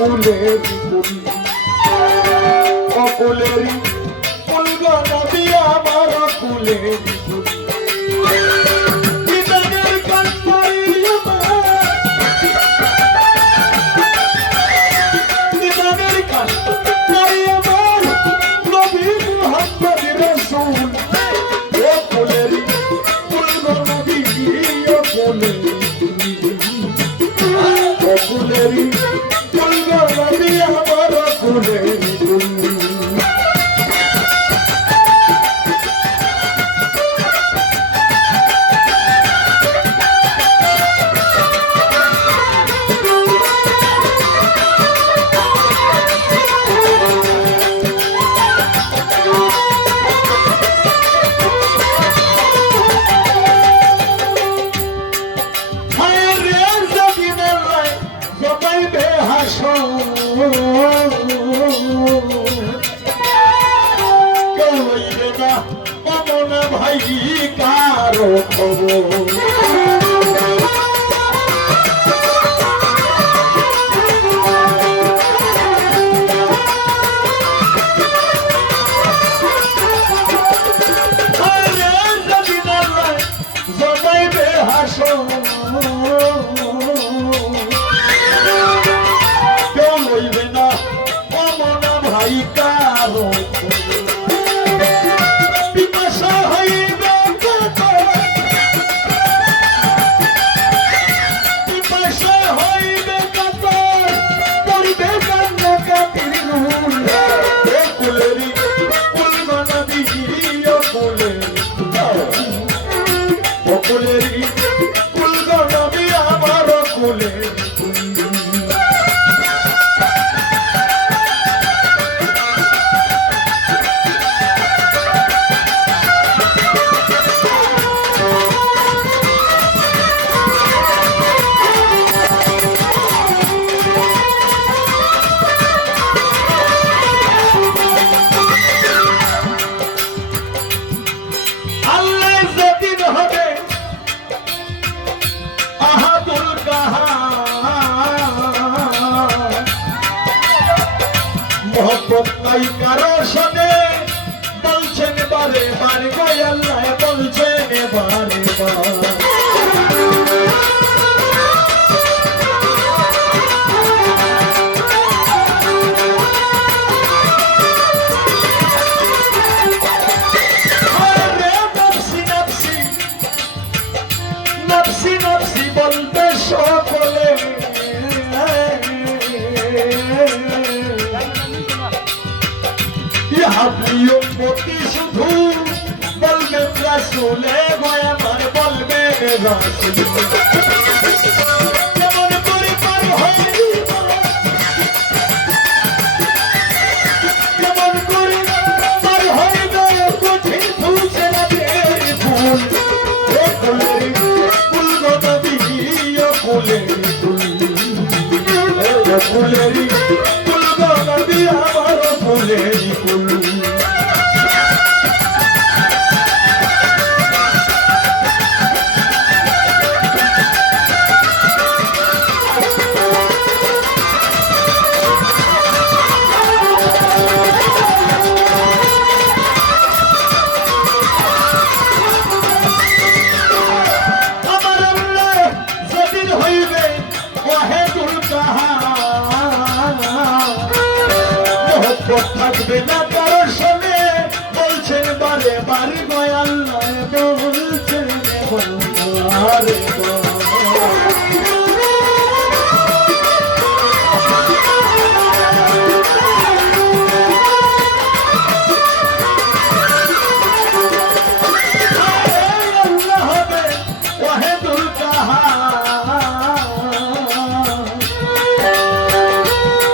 কুলের কুল অকুলেরি কুল গো নবী আমার কুলের কুল বিদানের কান্তারি বিদানের কান্তারি আমার নবী মুহাম্মদ রাসূল অকুলেরি কুল গো নবী অকুলেরি অকুলেরি কুল গো নবী আমার কুলেরি কুল ভাই কারো খবর জমাইবে হাসো কেউ লইবে না অমনা ভাই কারো কুলেরি কুল গো নবী আমার কুলেরি মোহব্বত নাই কারো সঙ্গে বলছেন বারে বারে গো আল্লাহ বলছেন বারে বারে নফসি নফসি নফসি নফসি বলতে সকলে হাবলিও মতি শুধু বলবেন রাসূলে ভয় আমার বলবেন রাসূল কেমন করে পার হইলি কেমন করে পার হইবে কঠিন ফুলছে না বের ফুল ও কুলেরি কুল গো নবী ও কুলেরি কুল ও কুলেরি কুল গো নবী আমার কুলেরি কুল থাকবে না কারোর সঙ্গে বলছেন বারে বারে গো আল্লাহ বলছেন বারে আল্লাহ হবে ওয়াহিদুল কাহার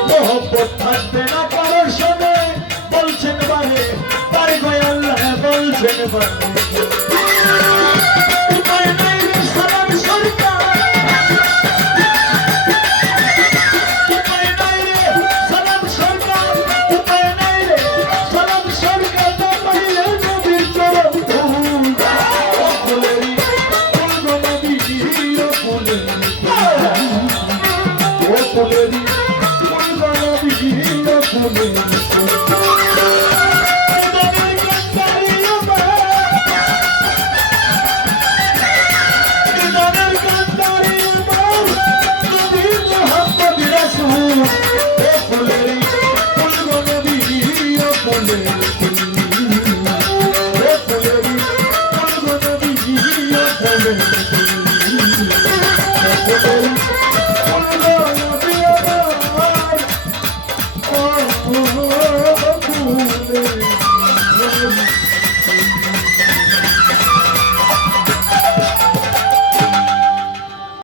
মোহব্বত থাকবে না কারোর সঙ্গে বলছেন বারে বারে গো আল্লাহ বলছেন বারে উপায় নাই রে সালাম সরকার উপায় নাই রে সালাম সরকার উপায় নাই রে সালাম সরকার না পাইলে নবীর চরণ ধুল ও কুলেরি কুল গো নবী ও কুলেরি কুল গো মনে